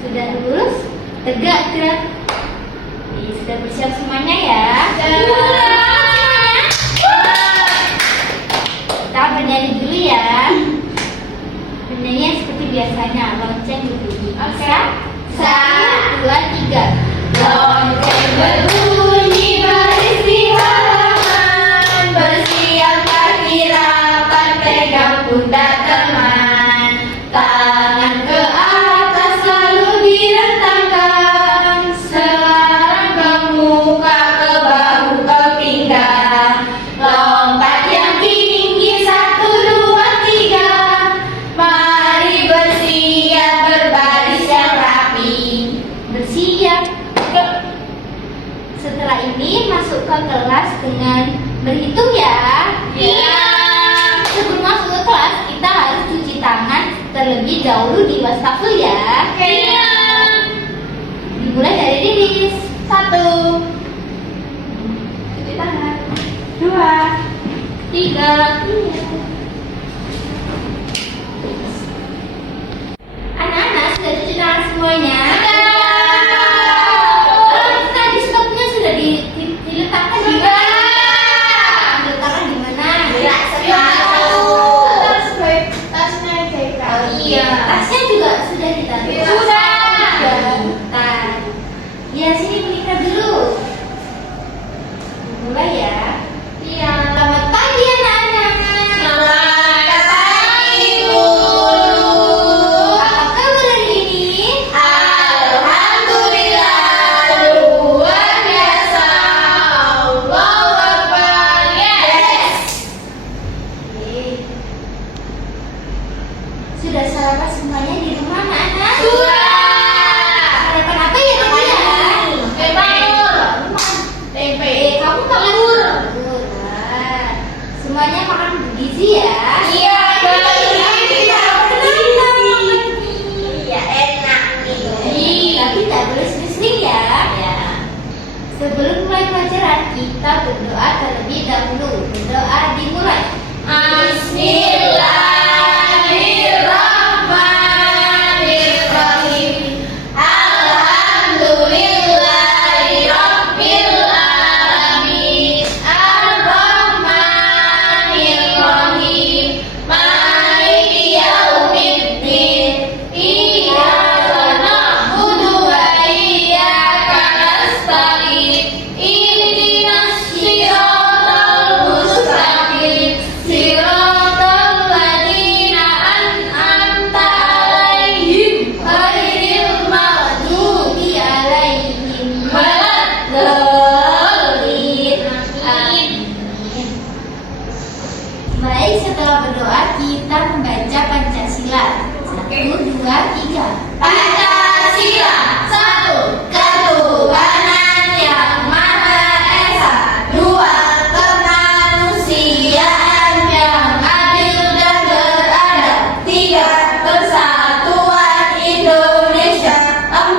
Sudah lurus, tegak gerak. Sudah bersiap semuanya ya? Kita bernyanyi dulu ya. Bernyanyi seperti biasanya, lonceng berbunyi. Oke? 1, 2, 3. Lonceng berbunyi berisi halaman, bersiaplah rapat pegang pundak teman. Tangan ke atas selalu direntangkan, sekarang ke muka, ke bahu, ke pinggang. Lompat yang tinggi 1, 2, 3. Mari bersiap berbaris yang rapi. Bersiap. Setelah ini masuk ke kelas dengan berhitung ya. Iya. Sebelum masuk ke kelas kita harus cuci tangan terlebih dahulu di wastafel ya. Iya. Dimulai dari Riris. 1, cuci tangan. 2, 3. Anak-anak sudah cuci tangan semuanya? Tadi stoknya sudah diletakkan di mana? Diletakkan di mana? Iya. Tasnya juga sudah ditaruh. Sudah. Ya, sini menikah dulu. Mulai ya. Iya. Selamat pagi anak-anak. Selamat pagi, Bu. Apa kabar hari ini? Alhamdulillah, luar biasa. Allahu Akbar. Yes. Sudah sarapan semuanya di rumah anak-anak? Sudah. Sarapan apa ya tadi ya? Tempe. Kamu telur. Semuanya makan bergizi ya? Iya, Iya, enak nih. tapi tak boleh sering-sering ya. Sebelum mulai pelajaran, kita berdoa terlebih dahulu. Berdoa dimulai. Bismillahirrahmanirrahim. Alhamdulillahirabbil alamin. Arrahmanirrahim. Maliki yaumiddin. Iyyaka na'budu wa iyyaka nasta'in. Ihdinas siratal mustaqim. Siratal ladzina an'amta 'alaihim ghairil maghdubi 'alaihim waladdallin. Amin. Baik, setelah berdoa kita membaca Pancasila. 1, 2, 3. Pancasila. 1. Ketuhanan yang Maha Esa. 2. Kemanusiaan yang adil dan beradab. 3. Persatuan Indonesia. 4.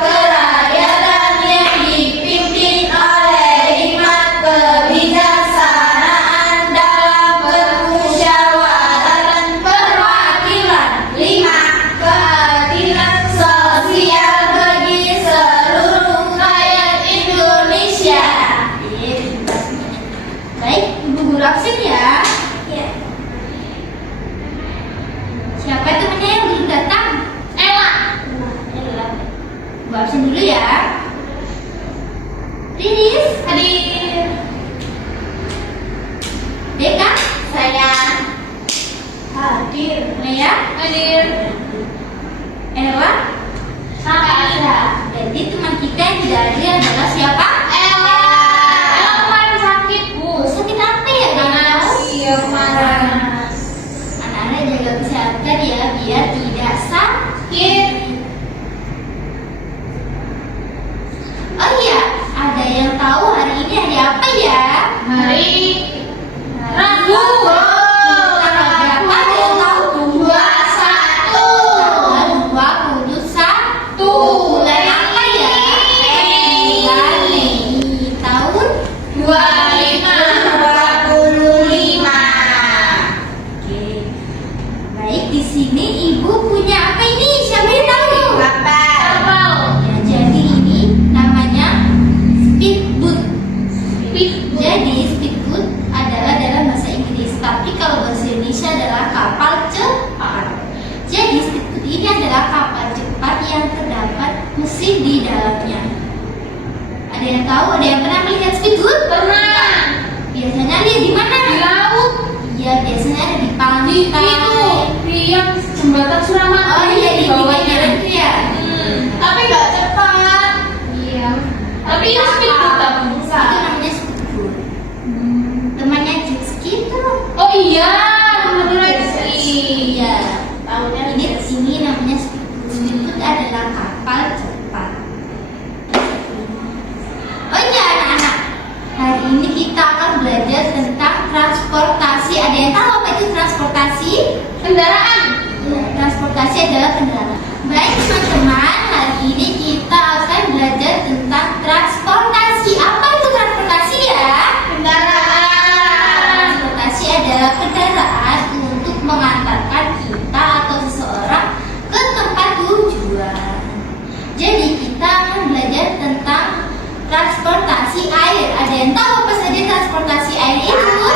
Kerakyatan yang dipimpin oleh hikmat kebijaksanaan dalam permusyawaratan perwakilan. 5. Keadilan sosial bagi seluruh rakyat Indonesia. Baik, Ibu Guru absen ya. Siapa temannya yang belum datang? Ella. Ibu absen dulu ya. Riris, Hadir. Deka, Saya hadir. Maya, hadir. Ella, ada. Jadi teman kita yang tidak hadir adalah siapa? Ella. Ella kemarin sakit, Bu. Sakit apa ya? Panas. Iya, panas. Anak-anak jaga kesehatan ya biar tidak sakit. Oh iya, ada yang tahu hari ini hari apa ya? Hari Rabu. Tanggal berapa? Ada yang tahu? 21. Tanggal 21. Bulan apa ya? Bulan Mei. mesin di dalamnya. Ada yang tahu? Ada yang pernah melihat speedboat? Pernah. Biasanya lihat di mana? Di laut. Iya, biasanya ada di Di pantai. itu. Di yang jembatan Suramadu. Oh iya, di bawahnya. bawahnya itu ya. Tapi nggak cepat. Iya. Tapi itu speedboat tapi bisa. Itu namanya speedboat. Temannya jet ski tuh. Oh iya, benar ski. Iya. Tahunya Ini namanya speedboat. Speedboat adalah kapal cepat. Oh iya anak-anak, hari ini kita akan belajar tentang transportasi. Ada yang tahu apa itu transportasi? kendaraan. Ya, transportasi adalah kendaraan. Baik teman-teman, hari ini kita akan belajar tentang transportasi. Apa itu transportasi ya? Kendaraan. Transportasi adalah kendaraan untuk mengantarkan kita atau seseorang ke tempat tujuan. Jadi kita akan belajar tentang transportasi air. Ada yang tahu apa saja transportasi air itu?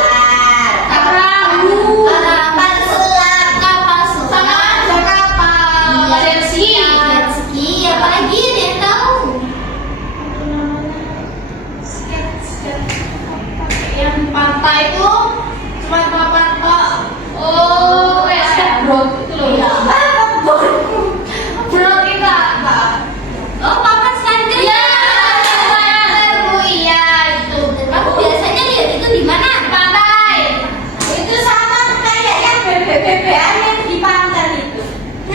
Perahu. Kapal selam, kapal selam, Sama ada kapal. Iya, Jet ski. jet ski. Apa lagi ada yang tahu? Yang pantai itu cuma papan kok. Oh, kayak skateboard itu loh. Iya. Belum kita apa? Oh, papan slender. Iya, iya itu. Kamu biasanya lihat itu di mana? Pantai. Itu sama kayak yang bebek-bebekan yang di pantai itu.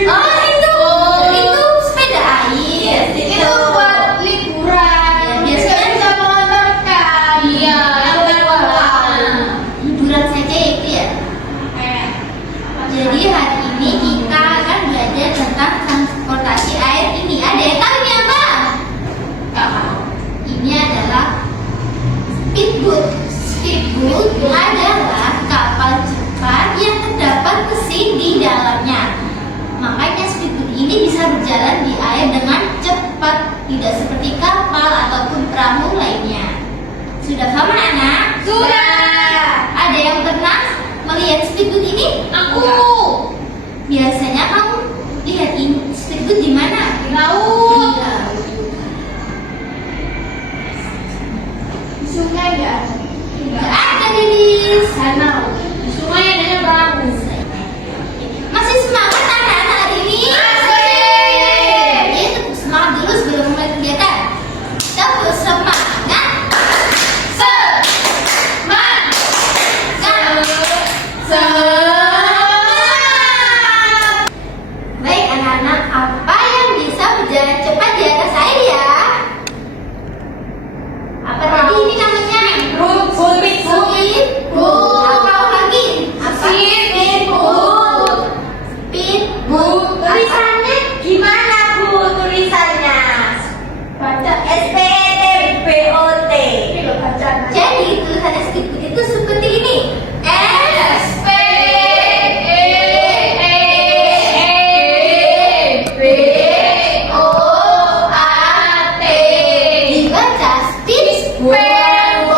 Oh, itu sepeda air. Itu buat liburan. Biasanya bisa mengantarkan. Iya, yang liburan. Hiburan saja itu ya. Jadi hari ini kita akan belajar tentang transportasi air ini. Ada yang tahu ini apa? Ini adalah speedboat. Speedboat adalah kapal cepat yang terdapat mesin di dalamnya. Makanya speedboat ini bisa berjalan di air dengan cepat, tidak seperti kapal ataupun perahu lainnya. Sudah paham anak? Sudah. Ada yang pernah melihat speedboat ini? Aku Biasanya kamu lihat ini speedboat di mana? di laut. Di laut. Di sungai ya? Tidak ada di sana. Di sungai adanya perahu. Masih semangat anak-anak hari ini? Masih. Ya, tepuk semangat dulu sebelum mulai kegiatan. Tepuk semangat. Baik anak-anak, apa yang bisa berjalan cepat di atas air ya? Apa tadi ini namanya? Speedboat. Apa lagi? Apa? Speedboat. Speedboat. Tulisannya gimana Bu tulisannya? Baca SPEDBOT. Jadi tulisannya speedboat itu seperti ini. S B O A T. dibaca speedboat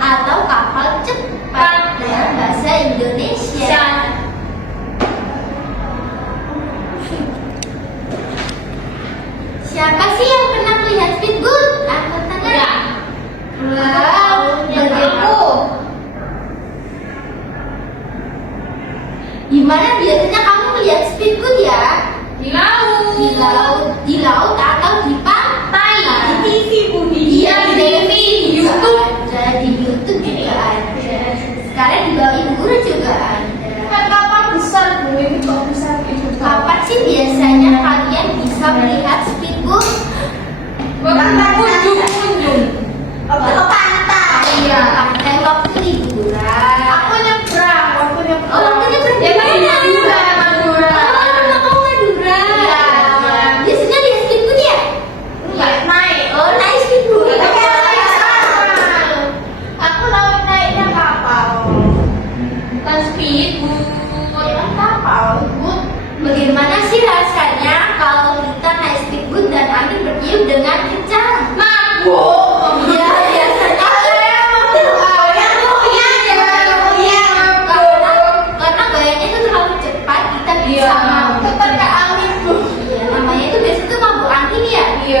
atau kapal cepat dalam bahasa Indonesia. Siapa sih yang pernah melihat speedboat? Angkat tangan. Ya. Wow, Yang bagaimana? aku. Gimana biasanya kamu melihat speedboat ya? Di laut. Di laut atau di pantai? Di TV Bu. Iya, di TV, di YouTube. Ada di YouTube juga ada. Sekarang di bawah ibu guru juga ada. Kan kapal besar Bu, ini kok besar itu. Kapan sih biasanya kalian bisa melihat speedboat? Kunjung. Waktu ke pantai. Iya. Pantai waktu liburan. Aku nyebrang, waktu nyebrang. Oh, waktu nyebrang Ya, di mana? Madura. Oh, kamu Madura. Iya.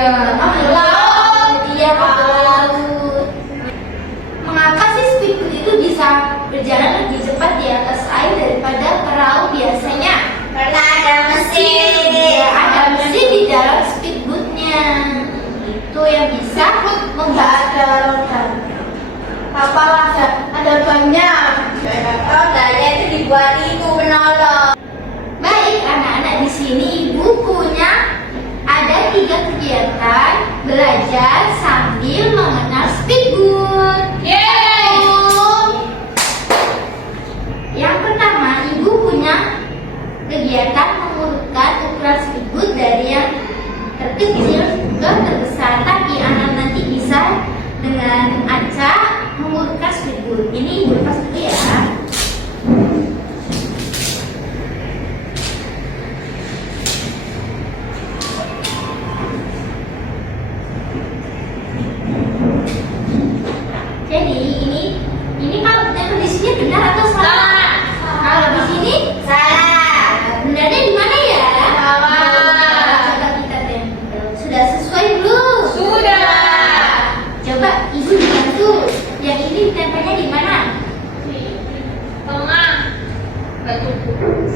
Dia laut. Mengapa sih speedboat itu bisa berjalan lebih cepat di atas air daripada perahu biasanya? Karena ada mesin. Ya, ada mesin di dalam speedboatnya. Itu yang bisa membuat Ada roda. Kapal ada bannya. Rodanya itu dibuat itu menolong. baik anak-anak. Di sini ibu punya ada 3 kegiatan belajar sambil mengenal speedboat. Yang pertama, ibu punya kegiatan mengurutkan ukuran speedboat dari yang terkecil ke terbesar. Tapi anak nanti bisa dengan acak mengurutkan speedboat. Ini ibu lepas dulu ya. Jadi ini kalau kita di sini benar atau salah? Kalau di sini Salah. benarnya di mana ya? Salah. Coba kita tempel. Sudah sesuai belum? Sudah. Coba ibu dibantu. Yang ini tempelnya di mana? Tengah.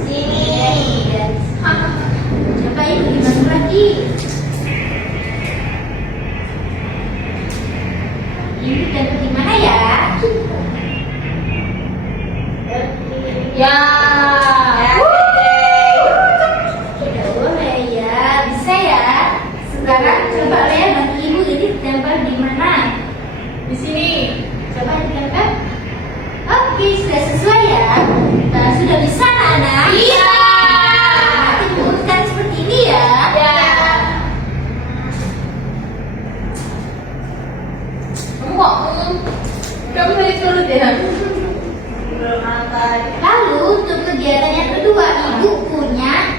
Sini. Coba ibu dibantu lagi. Ini tempel di mana ya? Ya. Tidak boleh ya, bisa ya. Sekarang coba lihat bantu ibu ini tempel di mana? Di sini. Coba ditempel. Oke, sudah sesuai ya. Nah, sudah bisa anak-anak? Iya. Nanti diurutkan seperti ini ya. Ya. Kamu tadi turun ya? Lalu untuk kegiatan yang kedua, ibu punya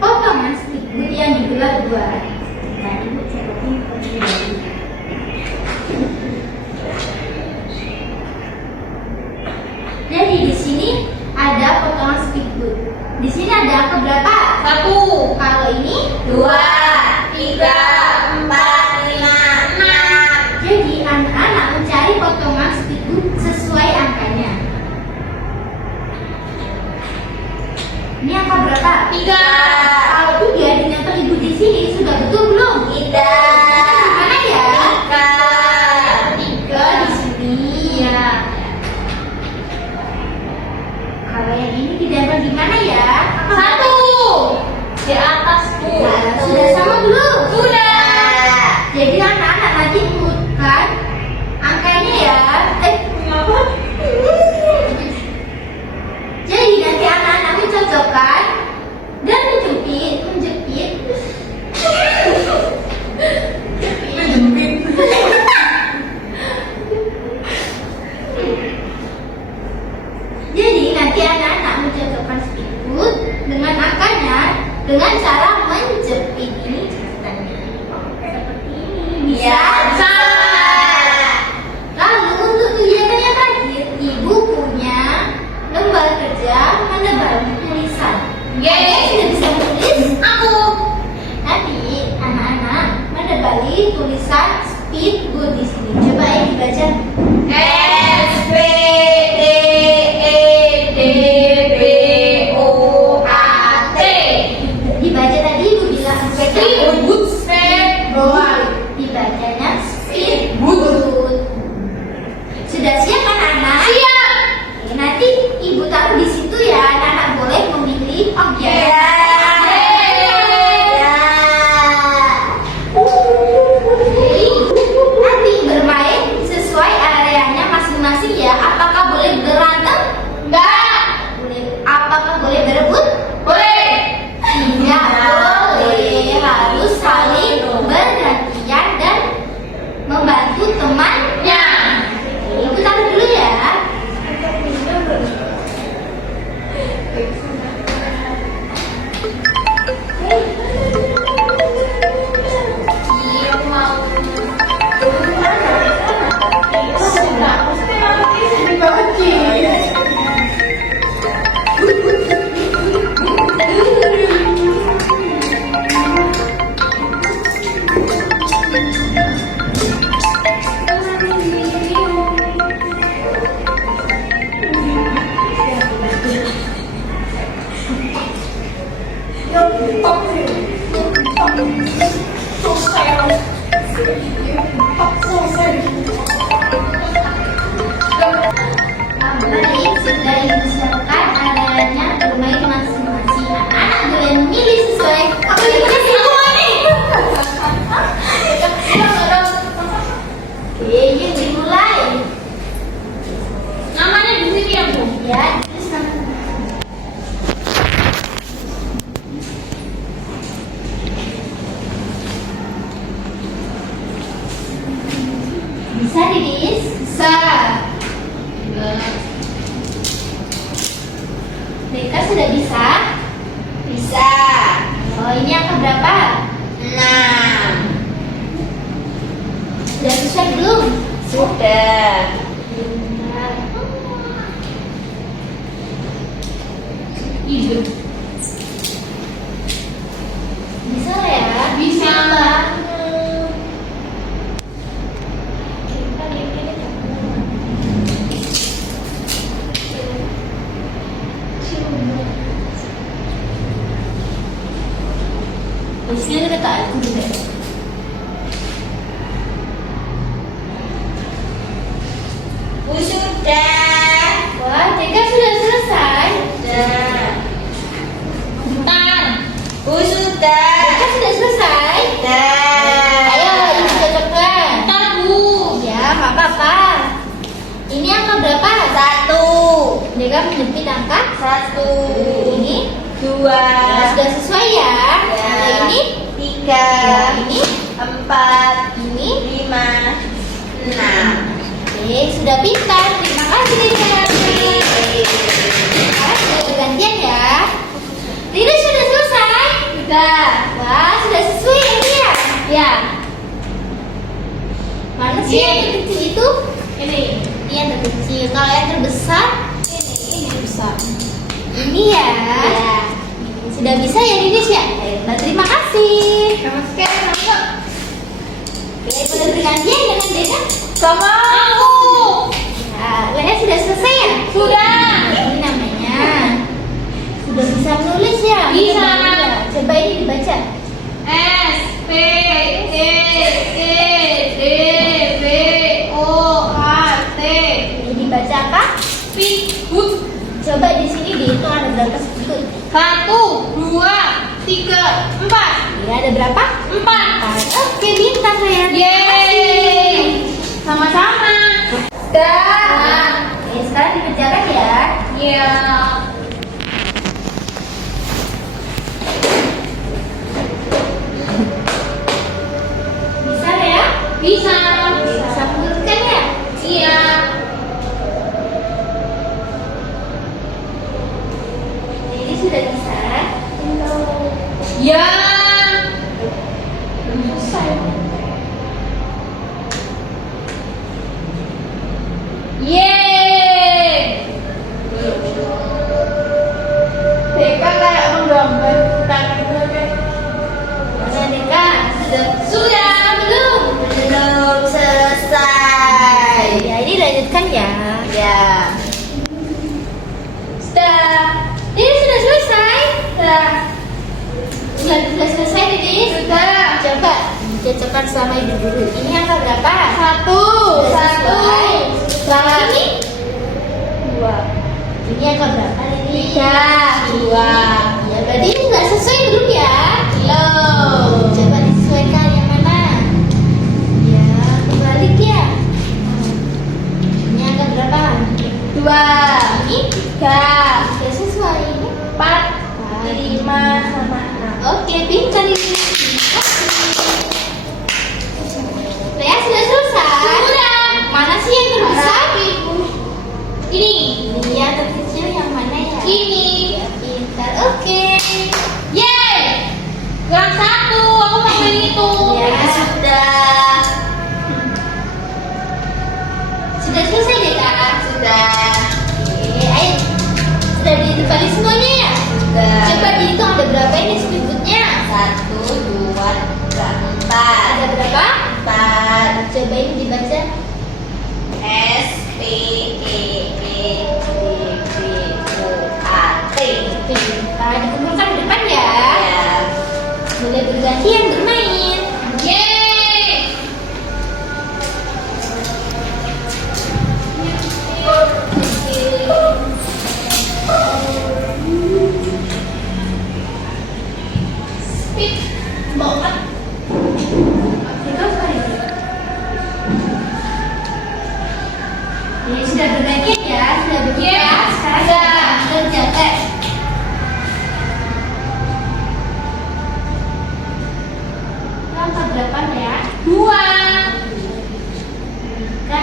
potongan speedboat yang dibelah 2. Nah, ibu cobain terlebih dahulu. Jadi di sini ada potongan speedboat. Di sini ada angka berapa? 1, Kalau ini 2, 3, 4, 5, 6. jadi anak-anak mencari potongan speedboat sesuai angkanya. Ini angka berapa? 3. Kalau 3 ditempel ibu di sini sudah betul belum? Tidak. Mana ya? 3. 3 di sini. Ya. Kalau yang ini ditempel di mana ya? 1. Di atasku. Nah, sudah sama belum? Sudah. Jadi anak-anak nanti urutkan angkanya ya. Kenapa? Jadi nanti anak-anak mencocokkan dan menjepit. Jadi nanti anak-anak mencocokkan speedboat dengan angkanya dengan cara menjepit. Ini ceritanya seperti ini. Bisa? Bisa. Lalu untuk kegiatan yang terakhir, ibu punya lembar kerja menebal tulisan. Yeay. Ada yang sudah bisa menulis? Aku. Nanti anak-anak menebali tulisan speedboat di sini. Coba ya dibaca. S P D E D B O A T. Dibaca tadi ibu bilang Speedboat. dibacanya Bisa, Didis? Bisa. Deka sudah bisa? Bisa. Oh, ini angka berapa? 6. Sudah sesuai belum? Sudah. Hidup. Bisa lah ya? Bisa. Di sini ada tak aku juga. Sudah. Wah, Deka sudah selesai. Sudah. Bentar. Sudah. Deka sudah selesai. Sudah. Ayo, ini cocokkan. Bentar, Bu. Ya, nggak apa-apa. Ini angka berapa? 1. Deka menyempit angka 1. ini. 2. Nah, sudah sesuai ya. Ya. Kalau ini, 3. ya, ini, 4. ini. 5. 6. Oke, sudah pintar. Terima kasih, Deka. Sekarang sudah bergantian ya. Rina sudah selesai? Sudah. Wah, sudah sesuai ya, ini ya? Ya. Mana sih yang terkecil itu? Ini. Ini yang terkecil. Kalau yang terbesar? Ini besar. Ini ya. Ya. Sudah bisa ya, Dinis ya? Nah, terima kasih. Sama sekali, Mama. Daripada bergantian dengan Deka. Sama aku. Nah, Lea sudah selesai ya? Sudah. Ini namanya. Sudah bisa menulis ya? Bisa. Coba ini dibaca. S P T T D B O K T. Ini dibaca apa? Pikut. Coba di sini dihitung ada berapa sebut. 1, 2, 3, 4. Ya, ada berapa? 4. Oke, pintar ya. Yeay. Sama-sama. Dah. Oke, sekarang dikerjakan ya. Iya. Bisa ya? Bisa. Bisa menurutkan ya? Iya. Ini sudah bisa. Ya. Belum selesai. Yeay. Deka kayak menggambar tangannya kayak. Mana Deka? Sudah belum? Belum selesai. Ya, ini lanjutkan ya. Ya. Sudah. Ini sudah selesai. Sudah selesai, Didis. Sudah. Coba cocokkan selama hidup dulu. Ini angka berapa? 1. Sudah selesai. Selama ini? 2. Ini angka berapa, Didis? 2. Ya, berarti ini nggak sesuai belum ya? Belum. Coba disesuaikan yang mana? Ya, kebalik ya. Ini angka berapa? 2. Ini 3. sudah sesuai. 4. 5 sama 6. Oke, pintar ini. Lea sudah selesai. Sudah. Mana sih yang terbesar? Ini. Ini yang terkecil yang mana ya? Ini. Ya, pintar. Oke. Yeay. Kurang 1. Aku mau main itu. Ya, sudah. Sudah selesai deh, Kak? Sudah. Oke, ayo. Sudah ditebali semuanya ya? Sudah. Coba dihitung ada berapa ini sebutnya? 1, 2, 3, 4. Ada berapa? 4. Coba ini dibaca. S P E E D B O A T. Oke, dikumpulkan di depan ya. Ya. Boleh bergantian bermain. Yeay. Speed banget. Ini sudah bergantian ya, sudah berubah. Iya, Sekarang sudah. kita kerjakan. Angka 8 ya. 2. Kan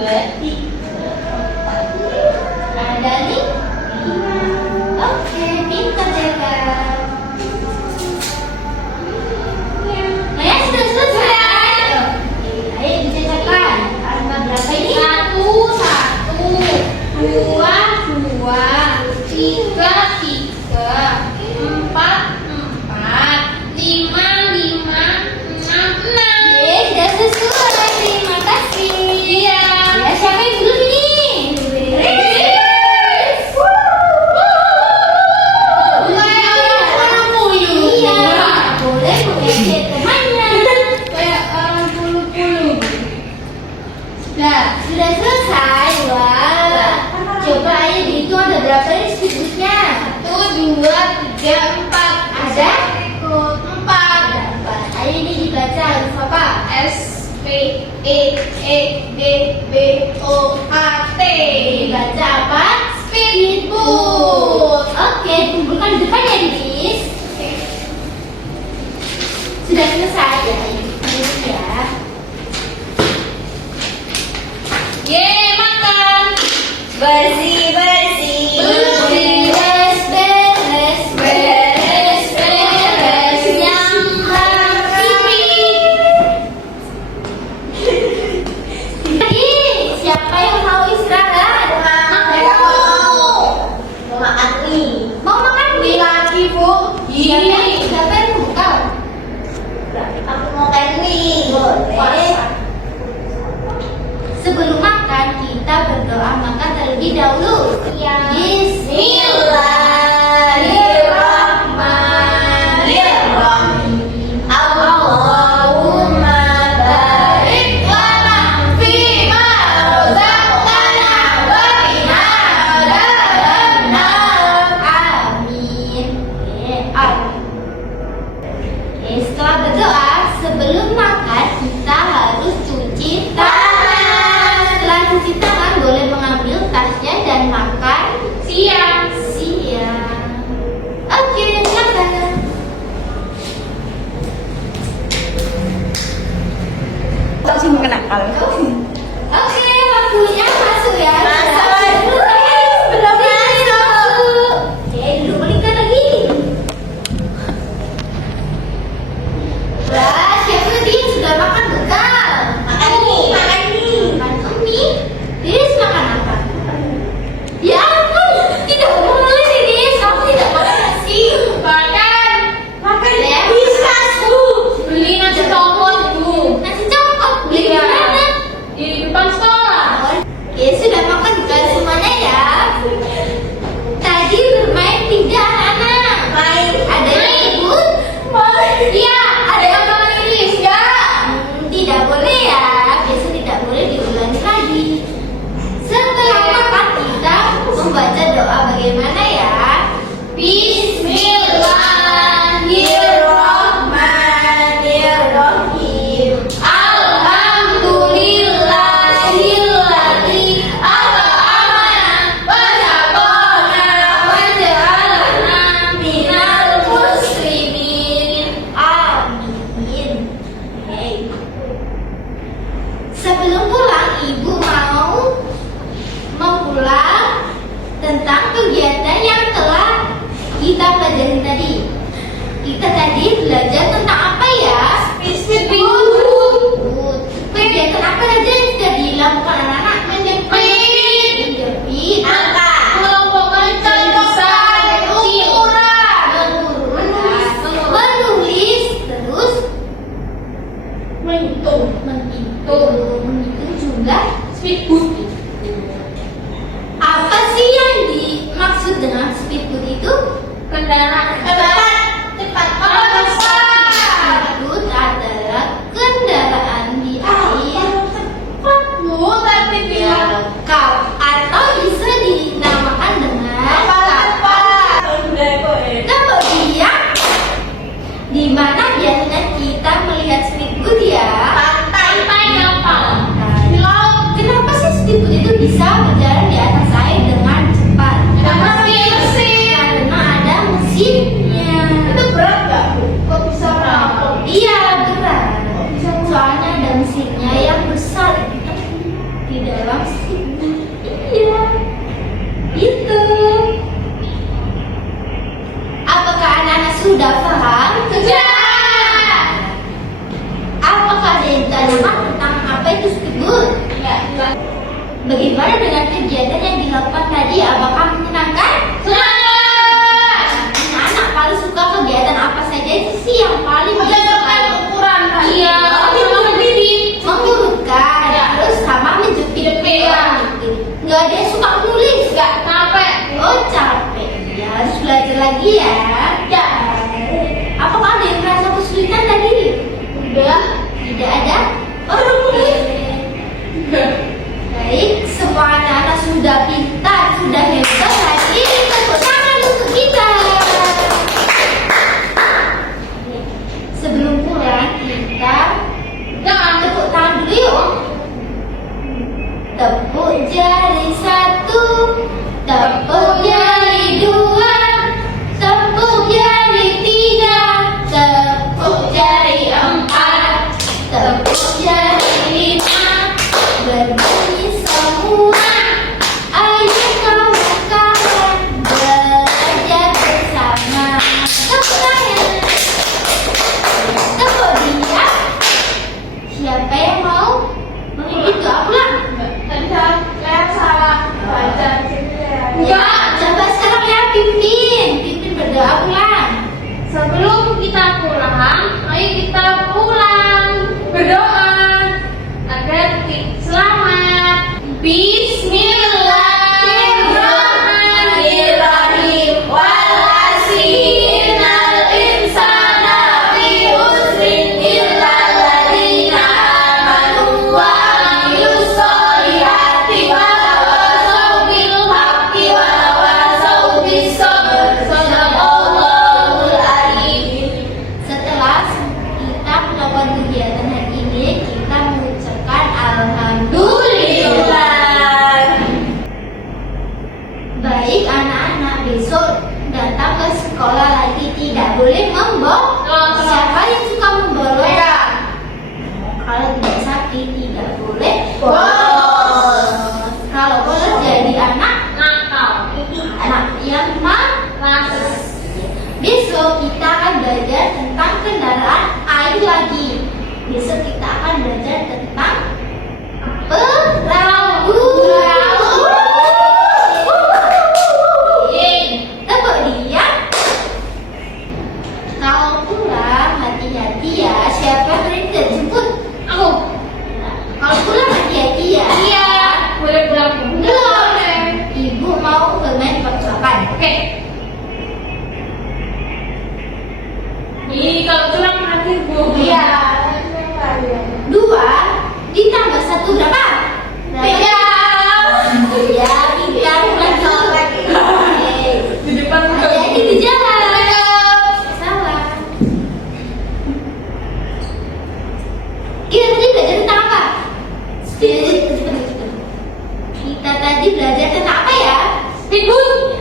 3, 4. Ada nih. Oke, pintar ya Kak. Maya sudah selesai. Ayo dicatatkan. Angka berapa ini? 1, 2, 3, 3, 4, 4, 5, 5, 6, 6. Oke, sudah sesuai. Terima kasih. Iya. Ya, siapa yang belum nih? Iya, boleh mengejek temannya. Kayak orang puluh-puluh. Sudah selesai. Wah. Coba aja dihitung ada berapa nih speedbootnya. 1, 2, 3, 4. Ada? 4. Dapat. Ayo ini dibaca huruf apa? S, P, E, D, B, O, A, T. Dibaca apa? Speedboot. Oke, kumpulkan di depan ya, Didis. Sudah selesai ya, ini ya. Yeay, makan. Bersih, bersih. Beres, beres, beres, beres, yang rapi. Jadi, siapa yang mau istirahat? Mau makan mie. Mau makan mie lagi, Bu? Siapa yang buka? Aku mau makan mie. Boleh. Sebelum makan, kita berdoa makan terlebih dahulu. Bismillahirrahmanirrahim. Allahumma barik lana fima razaqtana wa qina adzabannar. Amin. Amin. Setelah berdoa, sebelum makan kita harus cuci tangan. Setelah cuci tangan, boleh mengambil tasnya dan makan siang. Oke, makan. Tak sih mengenal. Oke, waktunya masuk ya. Masuk. Belum masuk. Oke, dulu balikan lagi. Wah, siapa tadi yang sudah makan bekal? Makan mie. Makan mie. Makan mie. Dis makan apa? Ya ampun, tidak boleh Dis. Kamu tidak makan nasi. Makan Ya. Bisa, Bu. beli nasi coklat, Bu. Nasi coklat. Beli di Iya. mana? Di depan sekolah. Oke, sudah makan bekal semuanya ya. Tadi bermain tidak anak-anak. Main. Ada yang ribut? Iya, ada yang nangis ya. Tidak boleh ya. Biasa tidak boleh diulangi lagi. Setelah makan kita membaca doa bagaimana ya? Bismillahirrahmanirrahim. Alhamdulillahilladzi at'amana wa saqana wa ja'alana minal muslimin. Amin. Hey. Sebelum pulang, ibu mau mengulang tentang kegiatan yang telah kita pelajari tadi. Kita tadi belajar tentang apa ya? Speedboot. Kegiatan apa saja yang sudah dilakukan anak-anak? Menjepit. Menjepit. Angka. Mengelompokkan cari besar dan kecil. Menulis, terus Menghitung. menghitung jumlah. Speedboot. Apa sih yang dimaksud dengan speedboat itu? Kendaraan Cepat. Apa besar? Speedboat adalah kendaraan di air Cepat, Bu, tapi bilang lengkap atau bisa dinamakan dengan kapal. Kemudian di mana biasanya kita melihat speedboat ya? pantai kapal. Di laut. Kenapa sih speedboat itu bisa berjalan di atas air dengan cepat? Ada mesin. Karena ada mesinnya. Apa sih? Iya. Itu. Apakah anak-anak sudah paham? Sudah. Apakah ada yang ditanyakan tentang apa itu skribul? Ya, Bagaimana dengan kegiatan yang dilakukan tadi? Apakah menyenangkan? Sudah. Anak-anak paling suka kegiatan apa saja sih yang paling menentukan ukuran tadi. Iya, sama berdiri. mengurutkan, terus sama menjepit. Iya. Nggak ada yang suka nulis. Nggak capek. Oh capek, ya harus belajar lagi ya. Ya. Apakah ada yang merasa kesulitan tadi? Udah. Tidak ada. Baik, semua anak-anak sudah pintar, sudah hebat. Hari ini tepuk tangan untuk kita. Sebelum pulang kita Jangan. tepuk tangan dulu yuk. Tepuk jari satu, tepuk jari dua, tepuk jari tiga, tepuk jari empat, tepuk jari lima. Berbunyi semua. Ayo kawan-kawan belajar bersama. Tepuk tangan. Tepuk dia. Siapa yang mau mengikuti doa pulang? Tadi saya salah baca. Ya, coba sekarang ya pimpin berdoa pulang. Sebelum kita pulang, ayo kita pulang berdoa agar kita selamat. Bismillahirrahmanirrahim. Walasinal insana fi usrin illa alladzina amanu wa amilus solihati wa tawassaw bil haqqi wa tawassaw bis sabr. Sadaqallahul alim. Setelah kita melakukan kegiatan hari ini, kita mengucapkan alhamdulillah. Baik anak-anak, besok datang ke sekolah lagi tidak boleh membolos. Siapa yang suka membolos? Saya. Kalau tidak sakit tidak boleh Bolos. Kalau bolos jadi anak Nakal. yang malas. Besok kita akan belajar tentang kendaraan air lagi. Besok kita akan belajar tentang perahu. Tepuk dia. Kalau pulang hati-hati ya. Siapa yang tidak jemput? Aku. Kalau pulang hati-hati ya. Iya. Boleh pulang. Belum. Ibu mau bermain percobaan. Oke. Ini kalau curang nanti Bu. Iya. 2 ditambah 1 berapa? Tiga. Ya, pintar lagi. Di depan Hati-hati di jalan. Salah. Kita tadi belajar tentang apa? Kita tadi belajar tentang apa ya? Speedboat.